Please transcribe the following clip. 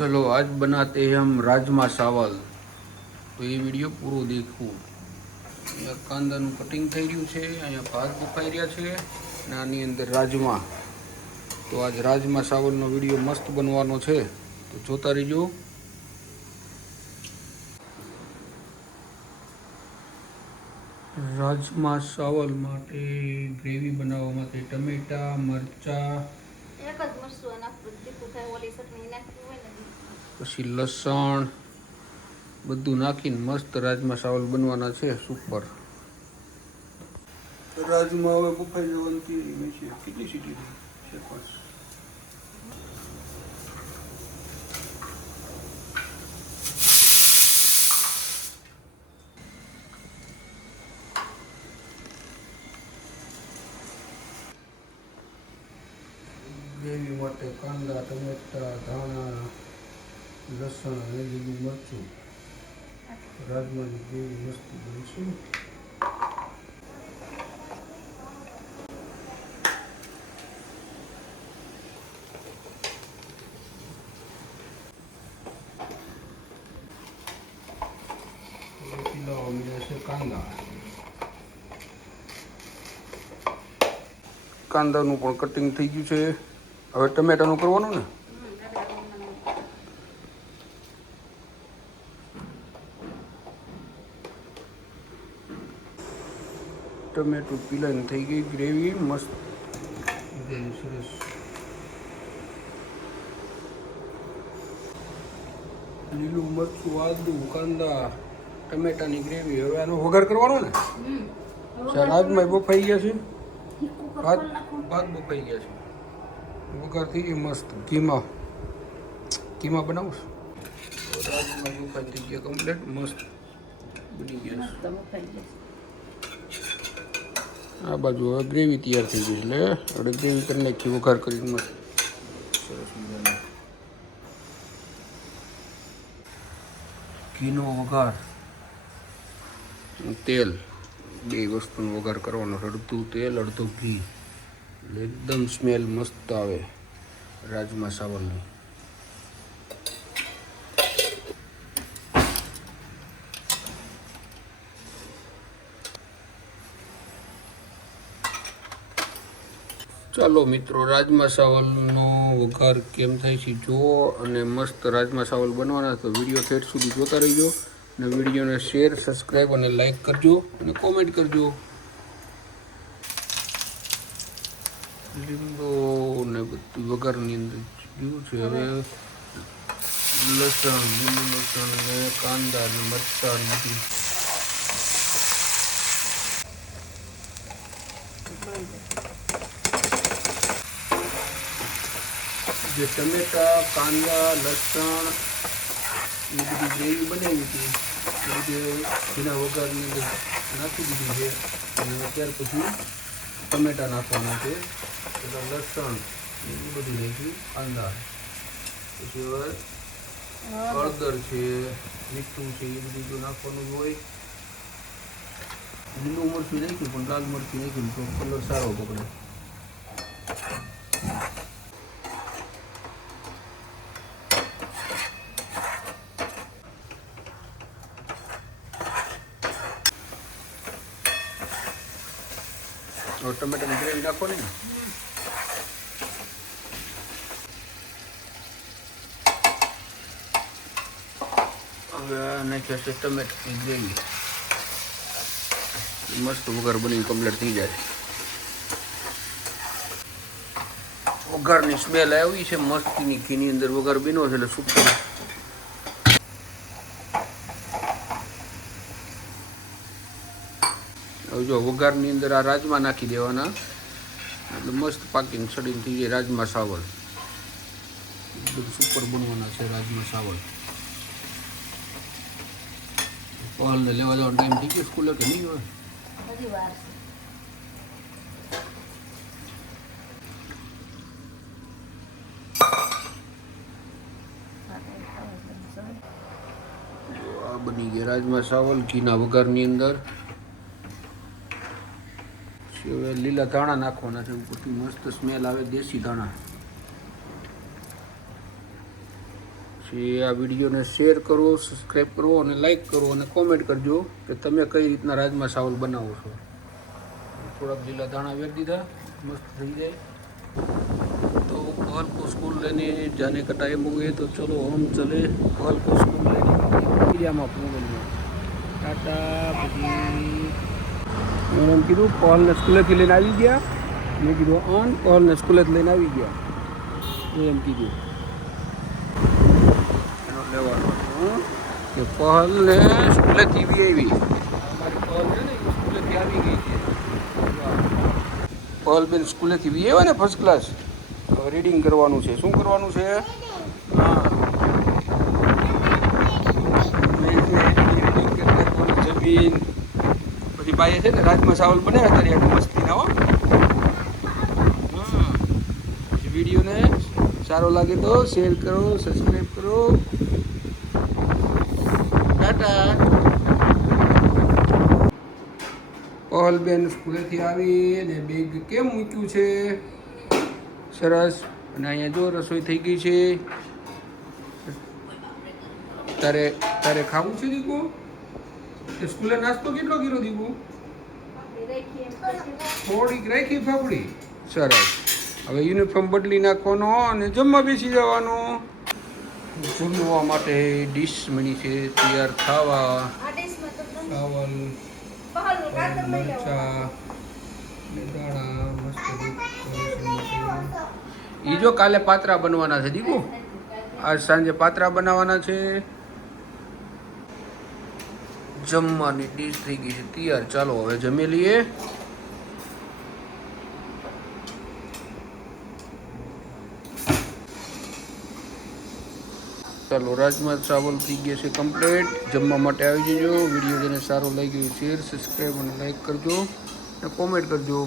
चलो आज बनाते हैं हम राजमा चावल। तो ये वीडियो पूरो देखो। અહીંયા કાંદાનું કટિંગ થઈ રહ્યું છે, અહીંયા ભાત બફાઈ રહ્યા છે અને આની અંદર રાજમા. તો આજ રાજમા ચાવલનો વિડીયો મસ્ત બનવાનો છે, તો જોતા રહીજો. રાજમા ચાવલ માટે ગ્રેવી બનાવવા માટે ટમેટા, મરચા, પછી લસણ બધું નાખીને મસ્ત રાજમા ચાવલ બનવાના છે. સુપર. રાજમા હવે બફાઈ જવાની તૈયારી છે. કેટલી સીટી છે? 5. ગ્રેવી માટે કાંદા, ટમેટા, ધાણા, લસણ અને લીલું મરચું. રાજમાની ગ્રેવી મસ્ત બનશે. કાંદાનું પણ કટિંગ થઈ ગયું છે. હવે ટમેટાનું કરવાનું ને. ટમેટું પીલાઈને થઈ ગઈ ગ્રેવી મસ્ત સરસ. લીલું મરચું, આદુ, કાંદા, ટમેટાની ગ્રેવી. હવે આનો વઘાર કરવાનો ને. રાજમાં બફાઈ ગયા છે, ભાત બફાઈ ગયા છે. વઘાર થઈ ગઈ મસ્ત. ઘીમાં બનાવું. રાજમાં બફાઈ થઈ ગયા કમ્પ્લીટ. મસ્ત બની ગયા છે. આ બાજુ હવે ગ્રેવી તૈયાર થઈ ગઈ એટલે આપણે ગ્રેવી કરી નાખી વઘાર કરીને મસ્ત સરસ મજાનો ઘીનો વઘાર. તેલ, બે વસ્તુનો વઘાર કરવાનો. અડધું તેલ, અડધું ઘી. એટલે એકદમ સ્મેલ મસ્ત આવે રાજમા ચાવલની. ચાલો મિત્રો, રાજમા ચાવલનો વઘાર કેમ થાય છે જુઓ. અને મસ્ત રાજમા ચાવલ બનવાના. તો વિડીયો ઠેઠ સુધી જોતા રહીજો અને વિડીયોને શેર, સબસ્ક્રાઈબ અને લાઈક કરજો અને કોમેન્ટ કરજો. લીંબુ ને બધું વઘારની અંદર જોયું છે. હવે લસણ, લીલું લસણ ને કાંદા ને મરચાં બધું. જે ટમેટા, કાંદા, લસણ એ બધી ગ્રેવી બનાવી હતી એ બધી એના વઘારની અંદર નાખી દીધી છે. અને ત્યાર પછી ટમેટા નાખવાના છે, એટલે લસણ એ બધું નાખ્યું, કાંદા, પછી હવે હળદર છે, મીઠું છે, એ બધું જો નાખવાનું હોય. લીલું મરચું નાખ્યું પણ લાલ મરચું નાખ્યું તો કલર સારો પકડે. ટમેટાની ગ્રેવી નાખવાની ને. હવે નાખ્યા છે ટમેટાની ગ્રેવી. મસ્ત વઘાર બનીને કમ્પ્લીટ થઈ જાય. વઘારની સ્મેલ આવી છે મસ્તીની. ઘીની અંદર વઘાર બન્યો છે એટલે સુપર. હવે જો વઘારની અંદર આ રાજમા નાખી દેવાના એટલે મસ્ત પાકીને સડીને થઈ જાય રાજમા ચાવલ. એકદમ સુપર બનવાના છે રાજમા ચાવલ. પહલને લેવા જવાનો ટાઈમ થઈ ગયો સ્કૂલે કે નહીં હોય? આ બની ગયા રાજમા ચાવલ ઘીના વઘારની અંદર. હવે લીલા ધાણા નાખવાના છે ઉપરથી. મસ્ત સ્મેલ આવે દેશી ધાણા. પછી આ વિડીયોને શેર કરો, સબસ્ક્રાઈબ કરો અને લાઈક કરો અને કોમેન્ટ કરજો કે તમે કઈ રીતના રાજમા ચાવલ બનાવો છો. થોડાક લીલા દાણા વેરી દીધા, મસ્ત થઈ જાય. तो पहल को स्कूल लेने जाने का टाइम हो गया, तो चलो हम चले पहल को स्कूल लेने में टाटा बजी. मैंने एम कीधुं पहलने स्कूलेથી લઈને આવી ગયા. મેં કીધું પહલને સ્કૂલેથી લઈને આવી ગયા એમ કીધું. એનો લેવાનો કે પહલને સ્કૂલેથી આવી. અમારી પહલ છે ને એ સ્કૂલેથી આવી ગઈ છે. પહલબેન સ્કૂલેથી વી આવ્યા ને ફર્સ્ટ ક્લાસ. હવે રીડિંગ કરવાનું છે. શું કરવાનું છે? હા, રીડિંગ કરવાનું. જમીન પછી બાઈએ છે ને રાજમા ચાવલ બનાવ્યા તારી આટલું મસ્તી ના હો. પછી વિડીયોને સારો લાગે તો શેર કરો, સબસ્ક્રાઈબ કરો. ટાટા. પહલબેન સ્કૂલેથી આવી અને બેગ કેમ મૂક્યું છે? સરસ. અને અહીંયા જો રસોઈ થઈ ગઈ છે. તારે ખાવું છે દીકુ? તે સ્કૂલે નાસ્તો કેટલો કર્યો દીકુ? થોડીક રાખી ફાફડી. સરસ. હવે યુનિફોર્મ બદલી નાખવાનો અને જમવા બેસી જવાનું. જમવા માટે ડીશ મળી છે તૈયાર ખાવા. ચાવલ, મરચા ને દાણા મસ્ત. એ જો કાલે પાત્રા બનવાના છે દીકુ. આજ સાંજે પાત્રા બનાવવાના છે. જમવાની ડીશ થઈ ગઈ છે તૈયાર. ચાલો હવે જમી લઈએ. ચાલો રાજમા ચાવલ થઈ ગયા છે કમ્પ્લીટ. જમવા માટે આવી જજો. વિડીયો જેને સારો લાગ્યો શેર, સબસ્ક્રાઈબ અને લાઈક કરજો અને કોમેન્ટ કરજો.